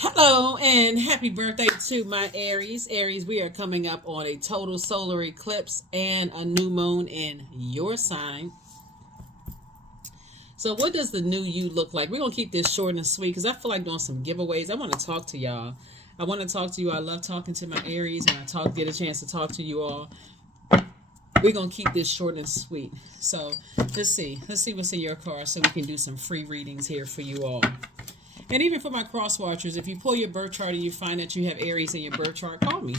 Hello and happy birthday to my Aries. Aries, we are coming up on a total solar eclipse and a new moon in your sign. So, what does the new you look like? We're going to keep this short and sweet because I feel like doing some giveaways. I want to talk to y'all. I want to talk to you. I love talking to my Aries and get a chance to talk to you all. We're going to keep this short and sweet. So, let's see. Let's see what's in your card so we can do some free readings here for you all. And even for my cross watchers, if you pull your birth chart and you find that you have Aries in your birth chart, call me.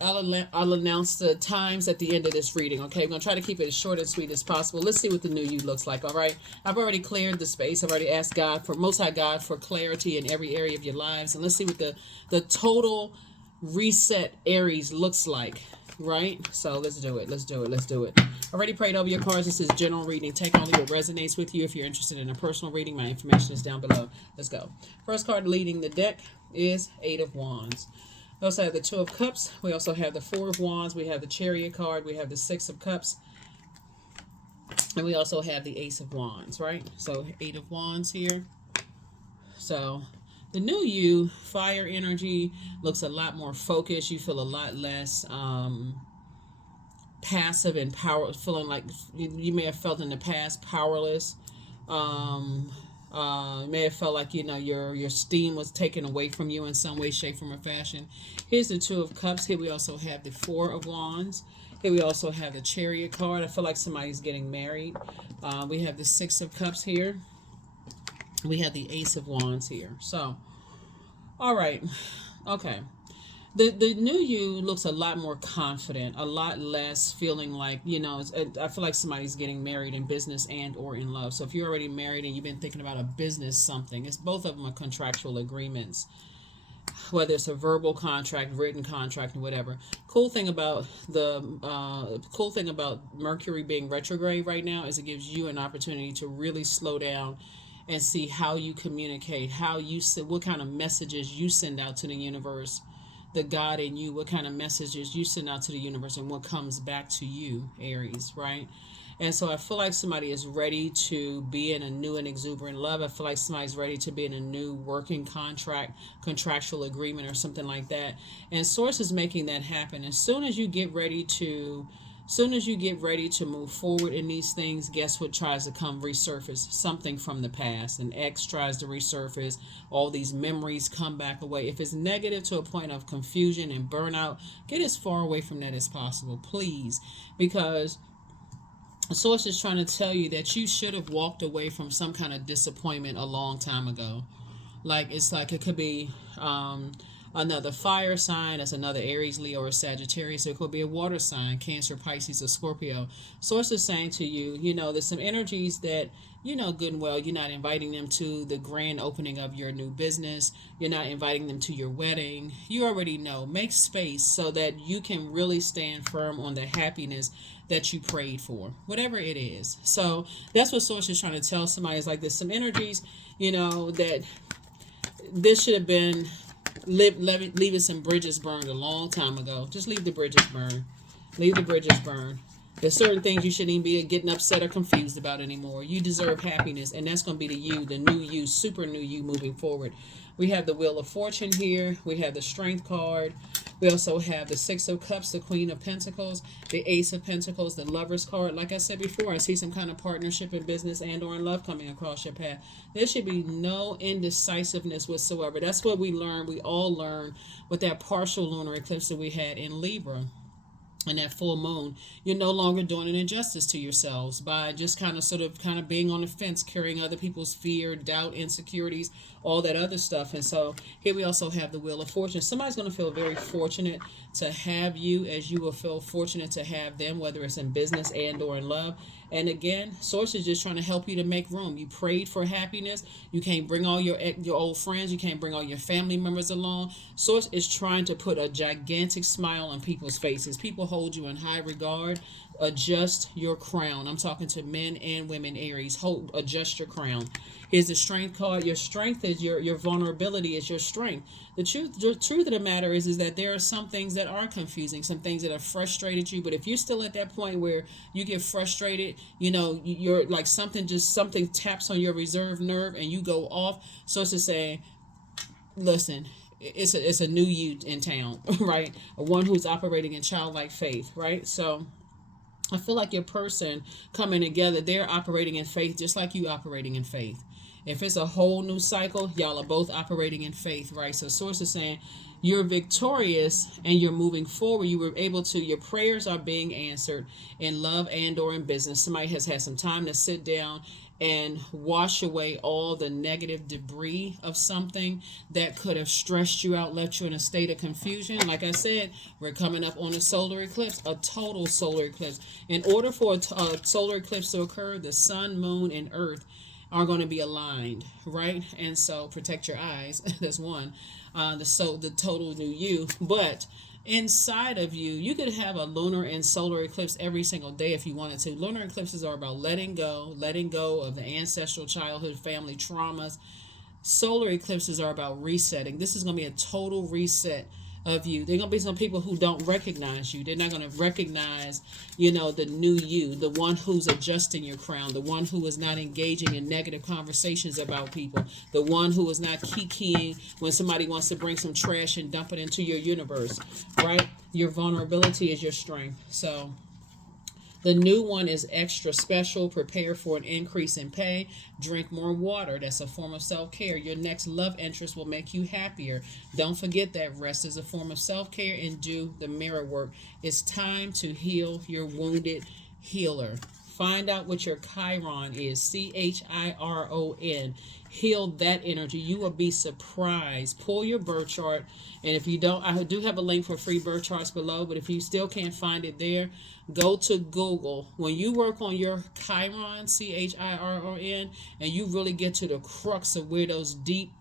I'll announce the times at the end of this reading, okay? I'm going to try to keep it as short and sweet as possible. Let's see what the new you looks like, all right? I've already cleared the space. I've already asked God, for Most High God, for clarity in every area of your lives. And let's see what the total reset Aries looks like, right? So let's do it. Let's do it. Let's do it. Already prayed over your cards. This is general reading. Take only what resonates with you. If you're interested in a personal reading, my information is down below. Let's go. First card leading the deck is Eight of Wands. We also have the Two of Cups. We also have the Four of Wands. We have the Chariot card. We have the Six of Cups. And we also have the Ace of Wands, right? So Eight of Wands here. So the new you, fire energy, looks a lot more focused. You feel a lot less passive and feeling like you may have felt in the past powerless. May have felt like your steam was taken away from you in some way, shape, form, or fashion. Here's the Two of Cups. Here we also have the Four of Wands. Here we also have the Chariot card. I feel like somebody's getting married. We have the Six of Cups here. We have the Ace of Wands here. So, all right, okay. The new you looks a lot more confident, a lot less feeling like, I feel like somebody's getting married in business and or in love. So if you're already married and you've been thinking about a business something, it's both of them are contractual agreements, whether it's a verbal contract, written contract, or whatever. Cool thing about Mercury being retrograde right now is it gives you an opportunity to really slow down and see how you communicate, what kind of messages you send out to the universe, the God in you, what kind of messages you send out to the universe, and what comes back to you, Aries, right? And so I feel like somebody is ready to be in a new and exuberant love. I feel like somebody's ready to be in a new working contractual agreement or something like that. And Source is making that happen. Soon as you get ready to move forward in these things, guess what tries to come resurface? Something from the past. An ex tries to resurface. All these memories come back away. If it's negative to a point of confusion and burnout, get as far away from that as possible, please. Because the Source is trying to tell you that you should have walked away from some kind of disappointment a long time ago. Like it could be another fire sign. That's another Aries, Leo, or Sagittarius. So it could be a water sign, Cancer, Pisces, or Scorpio. Source is saying to you, there's some energies that, good and well, you're not inviting them to the grand opening of your new business. You're not inviting them to your wedding. You already know. Make space so that you can really stand firm on the happiness that you prayed for, whatever it is. So that's what Source is trying to tell somebody. Is like there's some energies, that this should have been leaving some bridges burned a long time ago. Just leave the bridges burn. Leave the bridges burn. There's certain things you shouldn't even be getting upset or confused about anymore. You deserve happiness, and that's going to be the new you, super new you moving forward. We have the Wheel of Fortune here. We have the Strength card. We also have the Six of Cups, the Queen of Pentacles, the Ace of Pentacles, the Lovers card. Like I said before, I see some kind of partnership in business and or in love coming across your path. There should be no indecisiveness whatsoever. That's what we all learn with that partial lunar eclipse that we had in Libra. And that full moon, you're no longer doing an injustice to yourselves by just kind of being on the fence, carrying other people's fear, doubt, insecurities, all that other stuff. And so here we also have the Wheel of Fortune. Somebody's going to feel very fortunate to have you, as you will feel fortunate to have them, whether it's in business and or in love. And again, Source is just trying to help you to make room. You prayed for happiness. You can't bring all your old friends. You can't bring all your family members along. Source is trying to put a gigantic smile on people's faces. People hold you in high regard. Adjust your crown. I'm talking to men and women, Aries. Adjust your crown. Here's the Strength card. Your strength is your vulnerability is your strength. The truth of the matter is that there are some things that are confusing, some things that have frustrated you. But if you're still at that point where you get frustrated, you're like something taps on your reserve nerve and you go off. So it's to say, listen, it's a new you in town, right? A one who's operating in childlike faith, right? So I feel like your person coming together, they're operating in faith just like you operating in faith. If it's a whole new cycle, y'all are both operating in faith, right? So source is saying you're victorious and you're moving forward. You were able to, your prayers are being answered in love and or in business. Somebody has had some time to sit down and wash away all the negative debris of something that could have stressed you out, left you in a state of confusion. Like I said, we're coming up on a solar eclipse, a total solar eclipse. In order for a solar eclipse to occur, the sun, moon, and earth are going to be aligned, right? And so protect your eyes. That's one. The total new you, but inside of you, you could have a lunar and solar eclipse every single day if you wanted to. Lunar eclipses are about letting go of the ancestral childhood family traumas. Solar eclipses are about resetting. This is going to be a total reset of you. There are going to be some people who don't recognize you. They're not going to recognize, the new you, the one who's adjusting your crown, the one who is not engaging in negative conversations about people, the one who is not kikiing when somebody wants to bring some trash and dump it into your universe, right? Your vulnerability is your strength. So the new one is extra special. Prepare for an increase in pay. Drink more water. That's a form of self-care. Your next love interest will make you happier. Don't forget that rest is a form of self-care, and do the mirror work. It's time to heal your wounded healer. Find out what your Chiron is. CHIRON. Heal that energy. You will be surprised. Pull your birth chart. And if you don't, I do have a link for free birth charts below. But if you still can't find it there, go to Google. When you work on your Chiron, CHIRON, and you really get to the crux of where those deep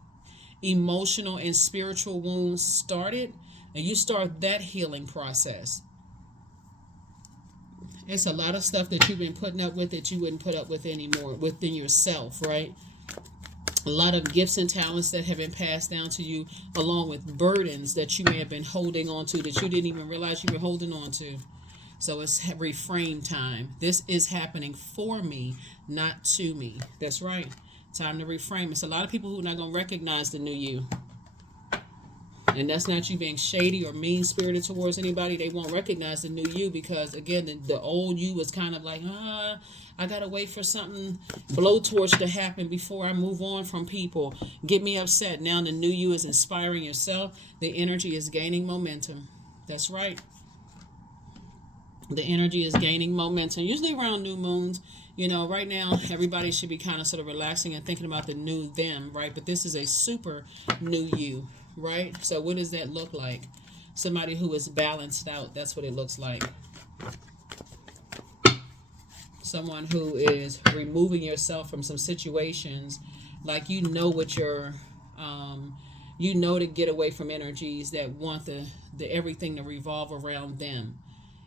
emotional and spiritual wounds started, and you start that healing process. It's a lot of stuff that you've been putting up with that you wouldn't put up with anymore within yourself, right? A lot of gifts and talents that have been passed down to you, along with burdens that you may have been holding on to that you didn't even realize you were holding on to. So it's reframe time. This is happening for me, not to me. That's right. Time to reframe. It's a lot of people who are not going to recognize the new you. And that's not you being shady or mean-spirited towards anybody. They won't recognize the new you because, again, the old you was kind of like, I got to wait for something, blowtorch to happen before I move on from people. Get me upset. Now the new you is inspiring yourself. The energy is gaining momentum. That's right. The energy is gaining momentum. Usually around new moons, right now, everybody should be kind of sort of relaxing and thinking about the new them, right? But this is a super new you. Right? So what does that look like? Somebody who is balanced out. That's what it looks like. Someone who is removing yourself from some situations, like what you're to get away from energies that want the everything to revolve around them.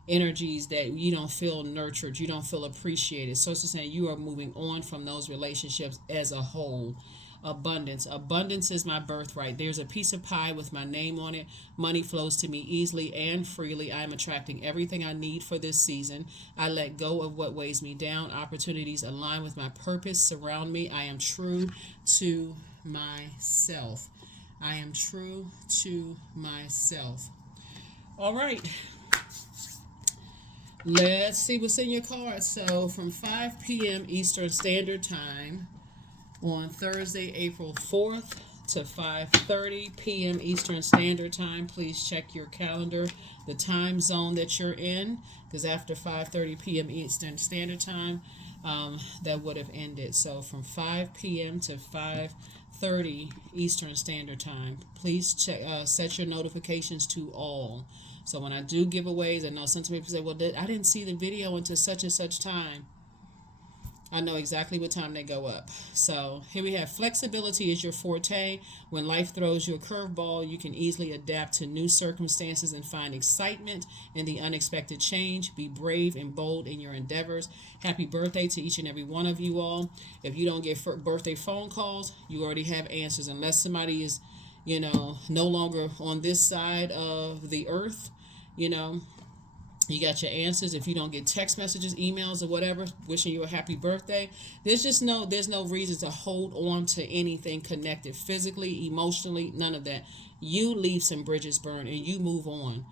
Energies that you don't feel nurtured, you don't feel appreciated. So it's saying you are moving on from those relationships as a whole. Abundance is my birthright. There's a piece of pie with my name on it. Money flows to me easily and freely. I am attracting everything I need for this season. I let go of what weighs me down. Opportunities align with my purpose surround me. I am true to myself. I am true to myself. All right. Let's see what's in your cards. So from 5 p.m. Eastern Standard Time on Thursday, April 4th to 5:30 p.m. Eastern Standard Time. Please check your calendar, the time zone that you're in, because after 5:30 p.m. Eastern Standard Time, that would have ended. So from 5 p.m. to 5:30 Eastern Standard Time. Please check, set your notifications to all. So when I do giveaways, I know some people say, well, I didn't see the video until such and such time. I know exactly what time they go up. So here we have flexibility is your forte. When life throws you a curveball, you can easily adapt to new circumstances and find excitement in the unexpected change. Be brave and bold in your endeavors. Happy birthday to each and every one of you all. If you don't get birthday phone calls, you already have answers. Unless somebody is, no longer on this side of the earth, You got your answers. If you don't get text messages, emails, or whatever, wishing you a happy birthday, there's no reason to hold on to anything connected physically, emotionally, none of that. You leave some bridges burned and you move on.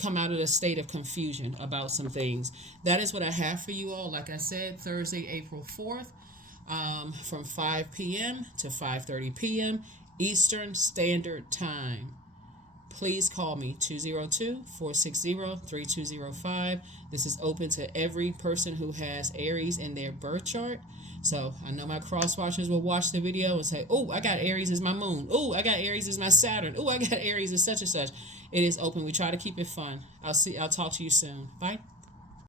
Come out of the state of confusion about some things. That is what I have for you all. Like I said, Thursday, April 4th, from 5 p.m. to 5:30 p.m. Eastern Standard Time. Please call me 202-460-3205. This is open to every person who has Aries in their birth chart. So I know my cross watchers will watch the video and say, oh, I got Aries as my moon. Oh, I got Aries as my Saturn. Oh, I got Aries as such and such. It is open. We try to keep it fun. I'll talk to you soon. Bye.